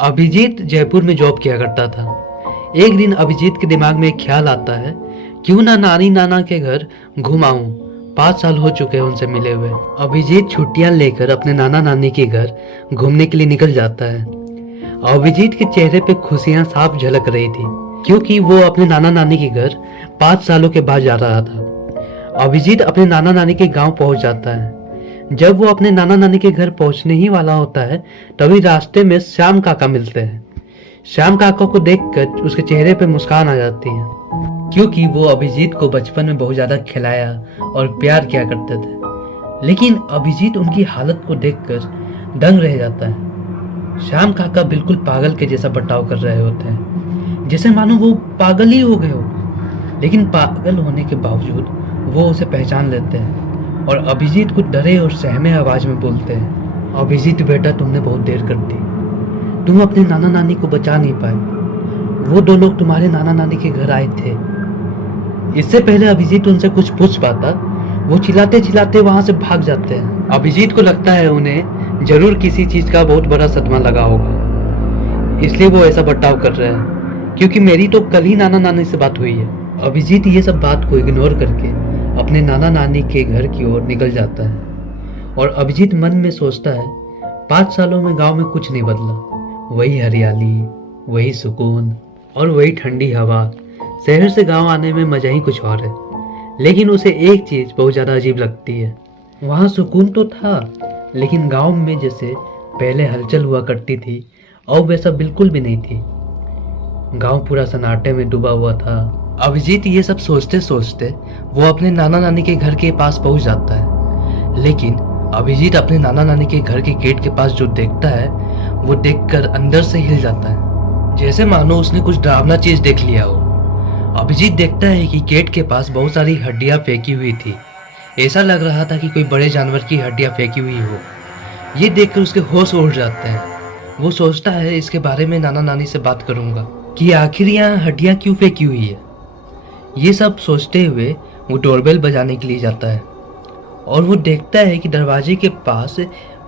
अभिजीत जयपुर में जॉब किया करता था। एक दिन अभिजीत के दिमाग में एक ख्याल आता है, क्यों ना नानी नाना के घर घूम आऊं। 5 साल हो चुके हैं उनसे मिले हुए। अभिजीत छुट्टियां लेकर अपने नाना नानी के घर घूमने के लिए निकल जाता है। अभिजीत के चेहरे पे खुशियां साफ झलक रही थी, क्योंकि वो अपने नाना नानी के घर 5 सालों के बाद जा रहा था। अभिजीत अपने नाना नानी के गांव पहुंच जाता है। जब वो अपने नाना नानी के घर पहुंचने ही वाला होता है, तभी रास्ते में श्याम काका मिलते हैं। श्याम काका को देखकर उसके चेहरे पे मुस्कान आ जाती है, क्योंकि वो अभिजीत को बचपन में बहुत ज्यादा खिलाया और प्यार किया करते थे। लेकिन अभिजीत उनकी हालत को देखकर दंग रह जाता है। श्याम काका बिल्कुल पागल के जैसा बर्ताव कर रहे होते हैं, जैसे मानो वो पागल ही हो गए हो। लेकिन पागल होने के बावजूद वो उसे पहचान लेते हैं और अभिजीत को डरे और सहमे आवाज में बोलते हैं, अभिजीत बेटा, तुमने बहुत देर कर दी। तुम अपने नाना नानी को बचा नहीं पाए। वो 2 लोग तुम्हारे नाना नानी के घर आए थे। इससे पहले अभिजीत उनसे कुछ पूछ पाता, वो चिल्लाते चिल्लाते वहां से भाग जाते हैं। अभिजीत को लगता है उन्हें जरूर किसी चीज का बहुत बड़ा सदमा लगा होगा, इसलिए वो ऐसा बर्ताव कर रहे हैं, क्योंकि मेरी तो कल ही नाना नानी से बात हुई है। अभिजीत ये सब बात को इग्नोर करके अपने नाना नानी के घर की ओर निकल जाता है। और अभिजीत मन में सोचता है, 5 सालों में गांव में कुछ नहीं बदला। वही हरियाली, वही सुकून और वही ठंडी हवा। शहर से गांव आने में मजा ही कुछ और है। लेकिन उसे एक चीज बहुत ज्यादा अजीब लगती है। वहां सुकून तो था, लेकिन गांव में जैसे पहले हलचल हुआ करती थी, अब वैसा बिल्कुल भी नहीं थी। गांव पूरा सन्नाटे में डूबा हुआ था। अभिजीत ये सब सोचते सोचते वो अपने नाना नानी के घर के पास पहुंच जाता है। लेकिन अभिजीत अपने नाना नानी के घर के गेट के पास जो देखता है, वो देखकर अंदर से हिल जाता है, जैसे मानो उसने कुछ डरावना चीज देख लिया हो। अभिजीत देखता है कि गेट के पास बहुत सारी हड्डियां फेंकी हुई थी। ऐसा लग रहा था कि कोई बड़े जानवर की हड्डियां फेंकी हुई हो। ये देखकर उसके होश उड़ जाते हैं। वो सोचता है, इसके बारे में नाना नानी से बात करूंगा कि आखिर यहाँ हड्डियां क्यों फेंकी हुई है। ये सब सोचते हुए वो डोरबेल बजाने के लिए जाता है और वो देखता है कि दरवाजे के पास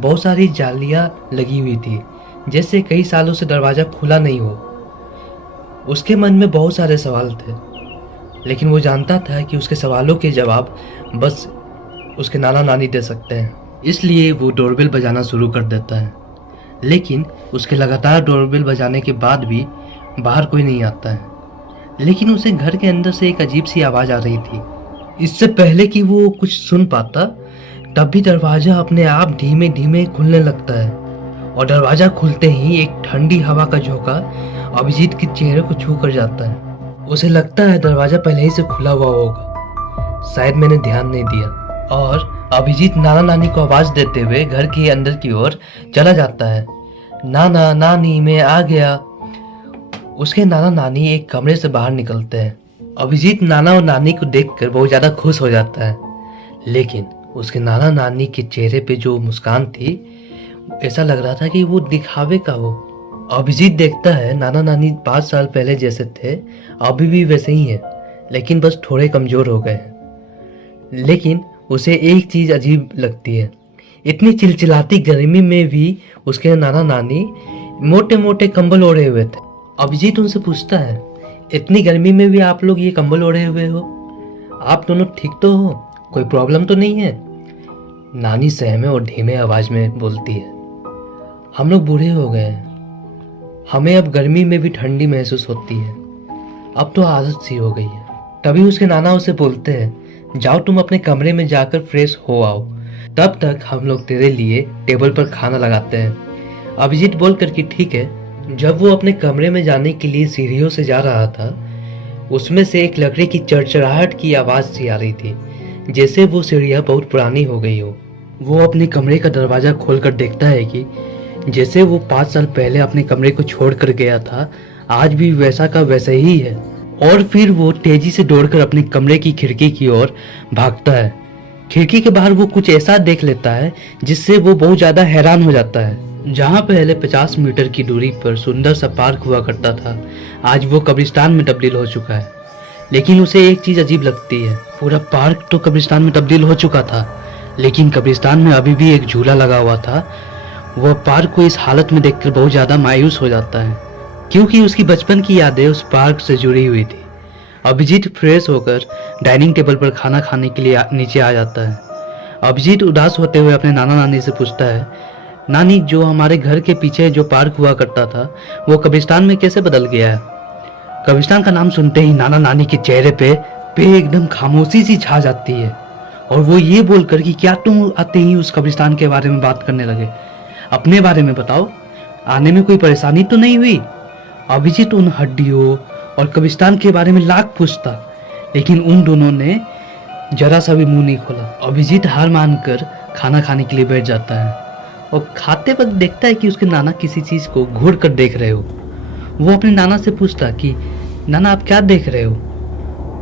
बहुत सारी जालियां लगी हुई थी, जैसे कई सालों से दरवाजा खुला नहीं हो। उसके मन में बहुत सारे सवाल थे, लेकिन वो जानता था कि उसके सवालों के जवाब बस उसके नाना नानी दे सकते हैं। इसलिए वो डोरबेल बजाना शुरू कर देता है। लेकिन उसके लगातार डोरबेल बजाने के बाद भी बाहर कोई नहीं आता है। लेकिन उसे घर के अंदर से एक अजीब सी आवाज आ रही थी। इससे पहले कि वो कुछ सुन पाता, तब भी दरवाजा अपने आप धीमे धीमे खुलने लगता है और दरवाजा खुलते ही एक ठंडी हवा का झोंका अभिजीत के चेहरे को छू कर जाता है। उसे लगता है दरवाजा पहले ही से खुला हुआ होगा, शायद मैंने ध्यान नहीं दिया। और अभिजीत नाना नानी को आवाज देते हुए घर के अंदर की ओर चला जाता है। नाना नानी, मैं आ गया। उसके नाना नानी एक कमरे से बाहर निकलते हैं। अभिजीत नाना और नानी को देखकर बहुत ज्यादा खुश हो जाता है, लेकिन उसके नाना नानी के चेहरे पे जो मुस्कान थी, ऐसा लग रहा था कि वो दिखावे का हो। अभिजीत देखता है नाना नानी 5 साल पहले जैसे थे अभी भी वैसे ही है, लेकिन बस थोड़े कमजोर हो गए हैं। लेकिन उसे एक चीज अजीब लगती है, इतनी चिलचिलाती गर्मी में भी उसके नाना नानी मोटे मोटे कंबल ओढ़े हुए थे। अभिजीत उनसे पूछता है, इतनी गर्मी में भी आप लोग ये कंबल ओढ़े हुए हो? आप दोनों ठीक तो हो? कोई प्रॉब्लम तो नहीं है? नानी सहमे और धीमे आवाज में बोलती है, हम लोग बूढ़े हो गए हैं, हमें अब गर्मी में भी ठंडी महसूस होती है, अब तो आदत सी हो गई है। तभी उसके नाना उसे बोलते हैं, जाओ तुम अपने कमरे में जाकर फ्रेश हो आओ, तब तक हम लोग तेरे लिए टेबल पर खाना लगाते हैं। अभिजीत बोल कर कि ठीक है। जब वो अपने कमरे में जाने के लिए सीढ़ियों से जा रहा था, उसमें से एक लकड़ी की चरचराहट की आवाज सी आ रही थी, जैसे वो सीढ़ियां बहुत पुरानी हो गई हो। वो अपने कमरे का दरवाजा खोलकर देखता है कि जैसे वो 5 साल पहले अपने कमरे को छोड़कर गया था, आज भी वैसा का वैसा ही है। और फिर वो तेजी से दौड़कर अपने कमरे की खिड़की की ओर भागता है। खिड़की के बाहर वो कुछ ऐसा देख लेता है जिससे वो बहुत ज्यादा हैरान हो जाता है। जहाँ पहले 50 मीटर की दूरी पर सुंदर सा पार्क हुआ करता था, आज वो कब्रिस्तान में तब्दील हो चुका है। लेकिन उसे एक चीज अजीब लगती है, पूरा पार्क तो कब्रिस्तान में तब्दील हो चुका था, लेकिन कब्रिस्तान में अभी भी एक झूला लगा हुआ था। वह पार्क को इस हालत में देखकर बहुत ज़्यादा मायूस हो जाता है, क्योंकि उसकी बचपन की यादें उस पार्क से जुड़ी हुई थी। अभिजीत फ्रेश होकर डाइनिंग टेबल पर खाना खाने के लिए नीचे आ जाता है। अभिजीत उदास होते हुए अपने नाना नानी से पूछता है, नानी, जो हमारे घर के पीछे जो पार्क हुआ करता था वो कब्रिस्तान में कैसे बदल गया है? कब्रिस्तान का नाम सुनते ही नाना नानी के चेहरे पे एकदम खामोशी सी छा जाती है, और वो ये बोलकर कि क्या तुम आते ही उस कब्रिस्तान के बारे में बात करने लगे? अपने बारे में बताओ, आने में कोई परेशानी तो नहीं हुई? अभिजीत उन हड्डियों और कब्रिस्तान के बारे में लाख पूछता, लेकिन उन दोनों ने जरा सा भी मुंह नहीं खोला। अभिजीत हार मानकर खाना खाने के लिए बैठ जाता है और खाते वक्त देखता है कि उसके नाना किसी चीज को घूर कर देख रहे हो। वो अपने नाना से पूछता कि नाना, आप क्या देख रहे हो?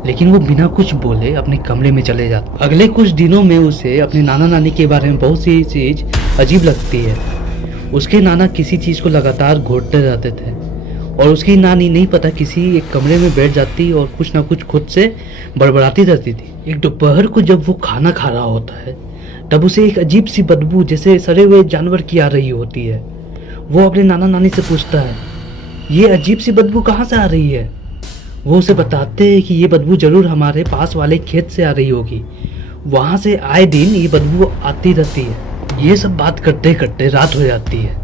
लेकिन वो बिना कुछ बोले अपने कमरे में चले जाते। अगले कुछ दिनों में उसे अपने नाना नानी के बारे में बहुत सी चीज अजीब लगती है। उसके नाना किसी चीज को लगातार घोटते रहते थे और उसकी नानी नहीं पता किसी एक कमरे में बैठ जाती और कुछ ना कुछ खुद से बड़बड़ाती रहती थी। एक दोपहर को जब वो खाना खा रहा होता है तब उसे एक अजीब सी बदबू जैसे सड़े हुए जानवर की आ रही होती है। वो अपने नाना नानी से पूछता है, ये अजीब सी बदबू कहाँ से आ रही है? वो उसे बताते हैं कि ये बदबू जरूर हमारे पास वाले खेत से आ रही होगी, वहाँ से आए दिन ये बदबू आती रहती है। ये सब बात करते करते रात हो जाती है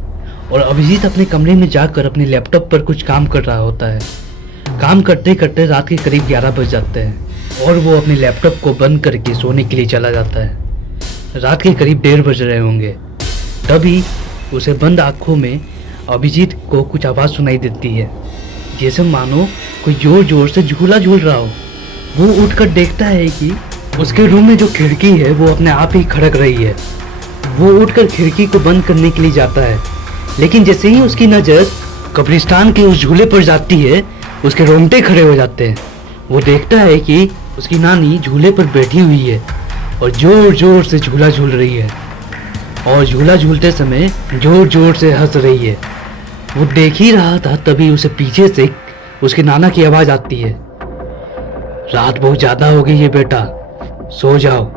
और अभिजीत अपने कमरे में जाकर अपने लैपटॉप पर कुछ काम कर रहा होता है। काम करते करते रात के करीब 11 बज जाते हैं और वो अपने लैपटॉप को बंद करके सोने के लिए चला जाता है। रात के करीब 1:30 बज रहे होंगे। तभी उसे बंद आंखों में अभिजीत को कुछ आवाज़ सुनाई देती है, जैसे मानो कोई जोर जोर से झूला झूल रहा हो। वो उठकर देखता है कि उसके रूम में जो खिड़की है वो अपने आप ही खड़क रही है। वो उठकर खिड़की को बंद करने के लिए जाता है, लेकिन जैसे ही उसकी नज़र कब्रिस्तान के उस झूले पर जाती है उसके रोंगटे खड़े हो जाते हैं। वो देखता है कि उसकी नानी झूले पर बैठी हुई है और जोर जोर से झूला झूल रही है और झूला झूलते समय जोर जोर से हंस रही है। वो देख ही रहा था तभी उसे पीछे से उसके नाना की आवाज़ आती है, रात बहुत ज़्यादा हो गई है बेटा, सो जाओ।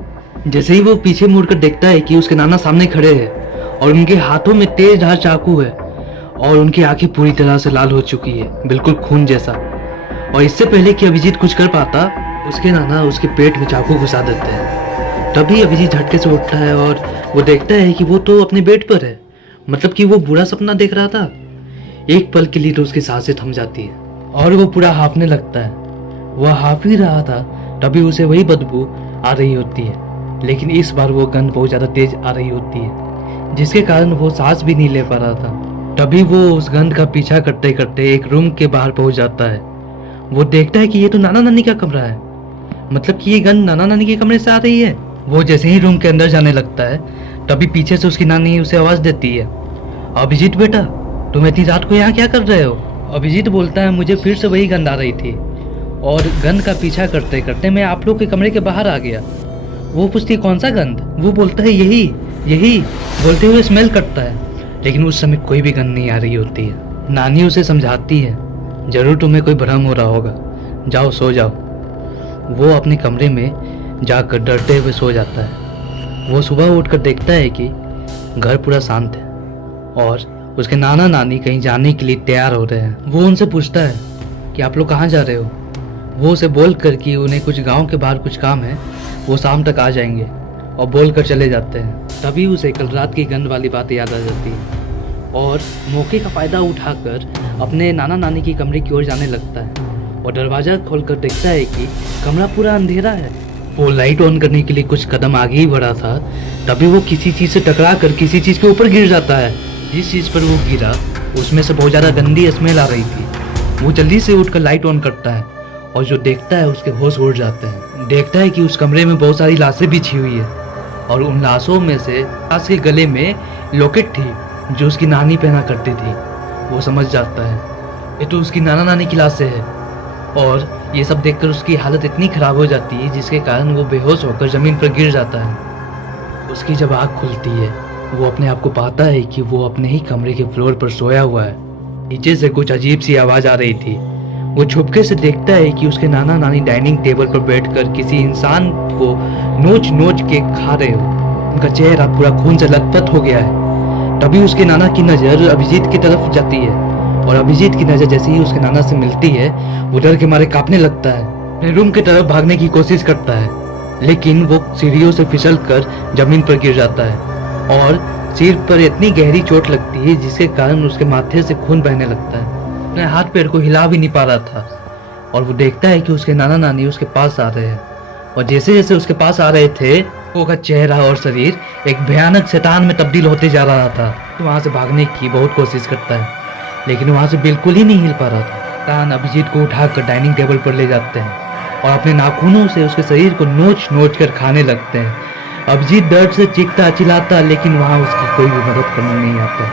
जैसे ही वो पीछे मुड़कर देखता है कि उसके नाना सामने खड़े हैं और उनके हाथों में तेज धार चाकू है और उनकी आंखें पूरी तरह से लाल हो चुकी है, बिल्कुल खून जैसा। और इससे पहले कि अभिजीत कुछ कर पाता, उसके नाना उसके पेट में चाकू घुसा देते हैं। तभी अभिजीत झटके से उठता है और वो देखता है कि वो तो अपने बेड पर है, मतलब कि वो बुरा सपना देख रहा था। एक पल के लिए तो उसकी सांसें थम जाती है और वो पूरा हाँफने लगता है। वह हाँफ ही रहा था तभी उसे वही बदबू आ रही होती है, लेकिन इस बार वो गंध बहुत ज़्यादा तेज आ रही होती है, जिसके कारण वो सांस भी नहीं ले पा रहा था। तभी वो उस गंध का पीछा करते करते एक रूम के बाहर पहुंच जाता है। वो देखता है कि ये तो नाना नानी का कमरा है, मतलब कि ये गंध नाना नानी के कमरे से आ रही है। वो जैसे ही रूम के अंदर जाने लगता है तभी पीछे से उसकी नानी उसे आवाज़ देती है, अभिजीत बेटा, तुम इतनी रात को यहाँ क्या कर रहे हो? अभिजीत बोलता है, मुझे फिर से वही गंध आ रही थी और गंध का पीछा करते करते मैं आप लोग के कमरे के बाहर आ गया। वो पूछती है, कौन सा गंध? वो बोलता है, यही यही, बोलते हुए स्मेल करता है, लेकिन उस समय कोई भी गंध नहीं आ रही होती है। नानी उसे समझाती है, जरूर तुम्हें कोई भ्रम हो रहा होगा, जाओ सो जाओ। वो अपने कमरे में जाकर डरते हुए सो जाता है। वो सुबह उठकर देखता है कि घर पूरा शांत है और उसके नाना नानी कहीं जाने के लिए तैयार हो रहे हैं। वो उनसे पूछता है कि आप लोग कहाँ जा रहे हो? वो उसे बोल कर कि उन्हें कुछ गांव के बाहर कुछ काम है, वो शाम तक आ जाएंगे, और बोल कर चले जाते हैं। तभी उसे कल रात की गंध वाली बात याद आ जाती है और मौके का फ़ायदा उठाकर अपने नाना नानी की कमरे की ओर जाने लगता है और दरवाज़ा खोलकर देखता है कि कमरा पूरा अंधेरा है। वो लाइट ऑन करने के लिए कुछ कदम आगे ही बढ़ा था तभी वो किसी चीज़ से टकरा कर किसी चीज़ के ऊपर गिर जाता है। जिस चीज़ पर वो गिरा उसमें से बहुत ज़्यादा गंदी स्मेल आ रही थी। वो जल्दी से उठकर लाइट ऑन करता है और जो देखता है उसके होश उड़ जाते हैं। देखता है कि उस कमरे में बहुत सारी लाशें बिछी हुई है और उन लाशों में से लाश के गले में लॉकेट थी जो उसकी नानी पहना करती थी। वो समझ जाता है ये तो उसकी नाना नानी की लाशें है और ये सब देखकर उसकी हालत इतनी खराब हो जाती है जिसके कारण वो बेहोश होकर ज़मीन पर गिर जाता है। उसकी जब आँख खुलती है वो अपने आप को पाता है कि वो अपने ही कमरे के फ्लोर पर सोया हुआ है। नीचे से कुछ अजीब सी आवाज़ आ रही थी। वो छुपके से देखता है कि उसके नाना नानी डाइनिंग टेबल पर बैठकर किसी इंसान को नोच नोच के खा रहे हो। उनका चेहरा पूरा खून से लथपथ हो गया है। तभी उसके नाना की नज़र अभिजीत की तरफ जाती है और अभिजीत की नज़र जैसे ही उसके नाना से मिलती है वो डर के मारे कांपने लगता है। अपने रूम की तरफ भागने की कोशिश करता है लेकिन वो सीढ़ियों से फिसल कर जमीन पर गिर जाता है और सिर पर इतनी गहरी चोट लगती है जिसके कारण उसके माथे से खून बहने लगता है। अपने हाथ पैर को हिला भी नहीं पा रहा था और वो देखता है कि उसके नाना नानी उसके पास आ रहे हैं और जैसे जैसे उसके पास आ रहे थे वो का चेहरा और शरीर एक भयानक शैतान में तब्दील होते जा रहा था। तो वहां से भागने की बहुत कोशिश करता है लेकिन वहां से बिल्कुल ही नहीं हिल पा रहा था। शैतान अभिजीत को उठाकर डाइनिंग टेबल पर ले जाते हैं और अपने नाखूनों से उसके शरीर को नोच नोच कर खाने लगते हैं। अभिजीत दर्द से चीखता चिल्लाता लेकिन वहां उसकी कोई भी मदद करने नहीं आता।